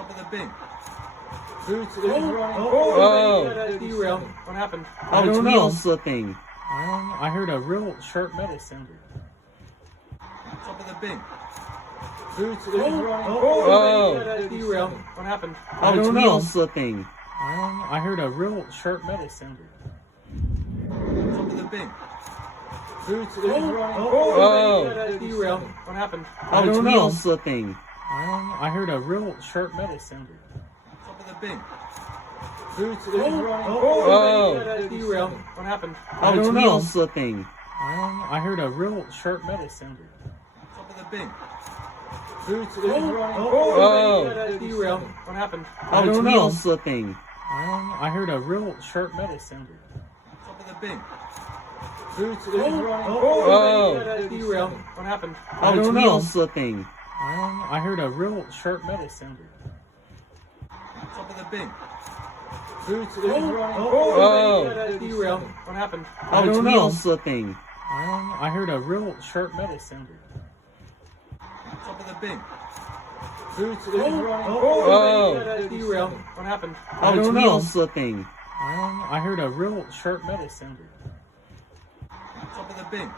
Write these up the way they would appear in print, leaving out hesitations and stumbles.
Top of the bin. Boots is running. Oh. Derail. What happened? I don't know. Slipping. I heard a real sharp metal sound. Top of the bin. Boots is running. Oh. Derail. What happened? I don't know. Slipping. I heard a real sharp metal sound. Top of the bin. Boots is running. Oh. Derail. What happened? I don't know. Slipping. I heard a real sharp metal sound. Top of the bin. Boots is running. Oh. Derail. What happened? I don't know. Slipping. I heard a real sharp metal sound. Top of the bin. Boots is running. Oh. Derail. What happened? I don't know. Slipping. I heard a real sharp metal sound. Top of the bin. Boots is running. Oh. Derail. What happened? I don't know. Slipping. I heard a real sharp metal sound. Top of the bin. Boots is running. Oh. Derail. What happened? I don't know. Slipping. I heard a real sharp metal sound. Top of the bin. Boots is running. Oh. Derail. What happened? I don't know. Slipping. I heard a real sharp metal sound. Top of the bin.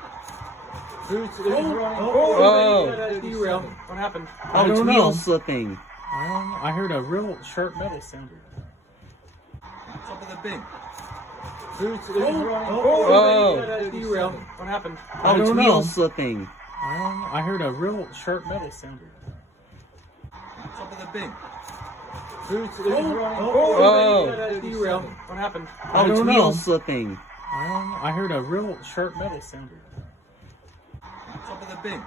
Boots is running. Oh. Derail. What happened? I don't know. Slipping. I heard a real sharp metal sound. Top of the bin. Boots is running. Oh. Derail. What happened? I don't know. Slipping. I heard a real sharp metal sound. Top of the bin. Boots is running. Oh. Derail. What happened? I don't know. Slipping. I heard a real sharp metal sound. Top of the bin.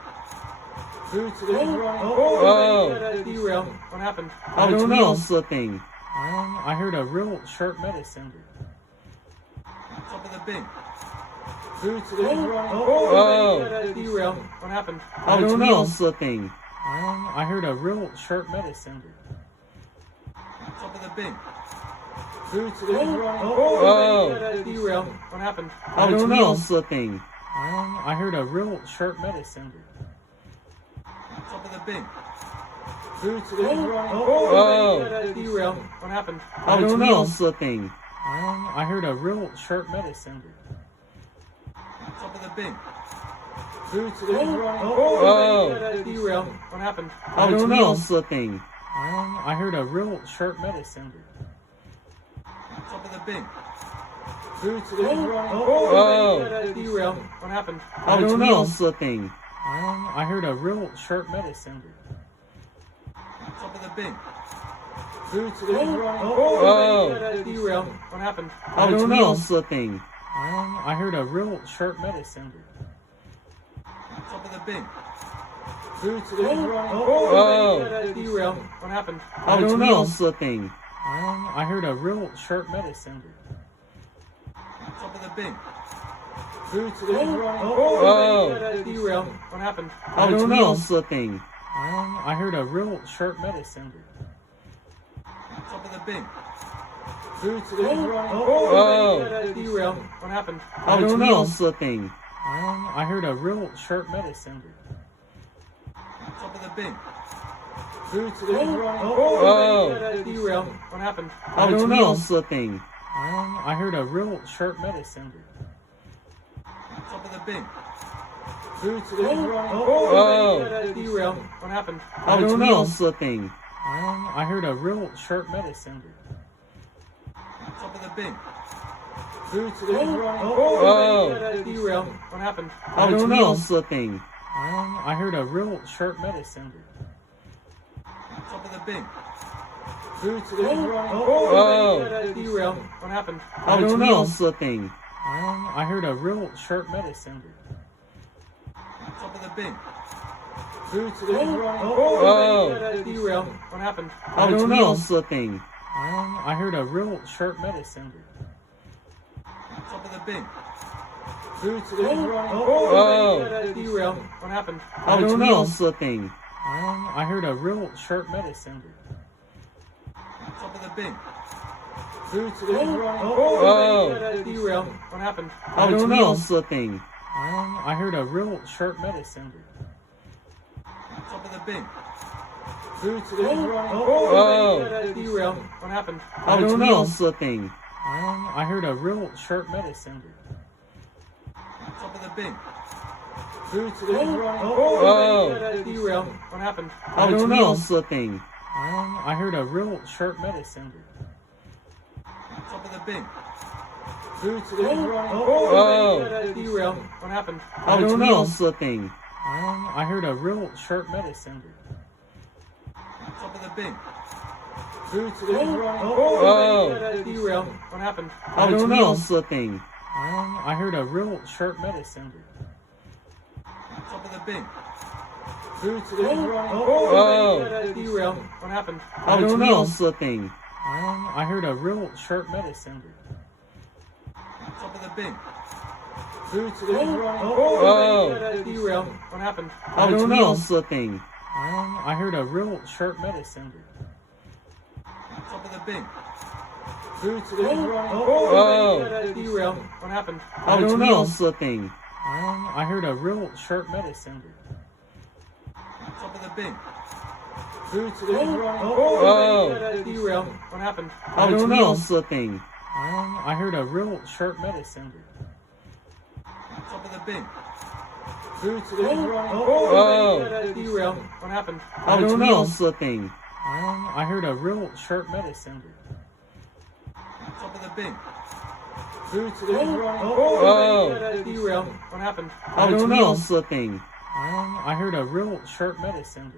Boots is running. Oh. Derail. What happened? I don't know. Slipping. I heard a real sharp metal sound. Top of the bin. Boots is running. Oh. Derail. What happened? I don't know. Slipping. I heard a real sharp metal sound. Top of the bin. Boots is running. Oh. Derail. What happened? I don't know. Slipping. I heard a real sharp metal sound. Top of the bin. Boots is running. Oh. Derail. What happened? I don't know. Slipping. I heard a real sharp metal sound. Top of the bin. Boots is running. Oh. Derail. What happened? I don't know. Slipping. I heard a real sharp metal sound. Top of the bin. Boots is running. Oh. Derail. What happened? I don't know. Slipping. I heard a real sharp metal sound. Top of the bin. Boots is running. Oh. Derail. What happened? I don't know. Slipping. I heard a real sharp metal sound. Top of the bin. Boots is running. Oh. Derail. What happened? I don't know. Slipping. I heard a real sharp metal sound. Top of the bin. Boots is running. Oh. Derail. What happened? I don't know. Slipping. I heard a real sharp metal sound. Top of the bin. Boots is running. Oh. Derail. What happened? I don't know. Slipping. I heard a real sharp metal sound. Top of the bin. Boots is running. Oh. Derail. What happened? I don't know. Slipping. I heard a real sharp metal sound. Top of the bin. Boots is running. Oh. Derail. What happened? I don't know. Slipping. I heard a real sharp metal sound. Top of the bin. Boots is running. Oh. Derail. What happened? I don't know. Slipping. I heard a real sharp metal sound. Top of the bin. Boots is running. Oh. Derail. What happened? I don't know. Slipping. I heard a real sharp metal sound. Top of the bin. Boots is running. Oh. Derail. What happened? I don't know. Slipping. I heard a real sharp metal sound. Top of the bin. Boots is running. Oh. Derail. What happened? I don't know. Slipping. I heard a real sharp metal sound. Top of the bin. Boots is running. Oh. Derail. What happened? I don't know. Slipping. I heard a real sharp metal sound. Top of the bin. Boots is running. Oh. Derail. What happened? Oh, it's wheel slipping. I heard a real sharp metal sound. Top of the bin. Boots is running. Oh. Derail. What happened? Oh, it's wheel slipping. I heard a real sharp metal sound. Top of the bin. Boots is running. Oh. Derail. What happened? Oh, it's wheel slipping. I heard a real sharp metal sound. Top of the bin. Boots is running. Oh. Derail. What happened? Oh, it's wheel slipping. I heard a real sharp metal sound. Top of the bin. Boots is running. Oh. Derail. What happened? Oh, it's wheel slipping. I heard a real sharp metal sound. Top of the bin. Boots is running. Oh. Derail. What happened? Oh, it's wheel slipping. I heard a real sharp metal sound. Top of the bin. Boots is running. Oh. Derail. What happened? Oh, it's wheel slipping. I heard a real sharp metal sound. Top of the bin. Boots is running. Oh. Derail. What happened? Oh, it's wheel slipping. I heard a real sharp metal sound. Top of the bin. Boots is running. Oh. Derail. What happened? Oh, it's wheel slipping. I heard a real sharp metal sound. Top of the bin. Boots is running. Oh. Derail. What happened? Oh, it's wheel slipping. I heard a real sharp metal sound.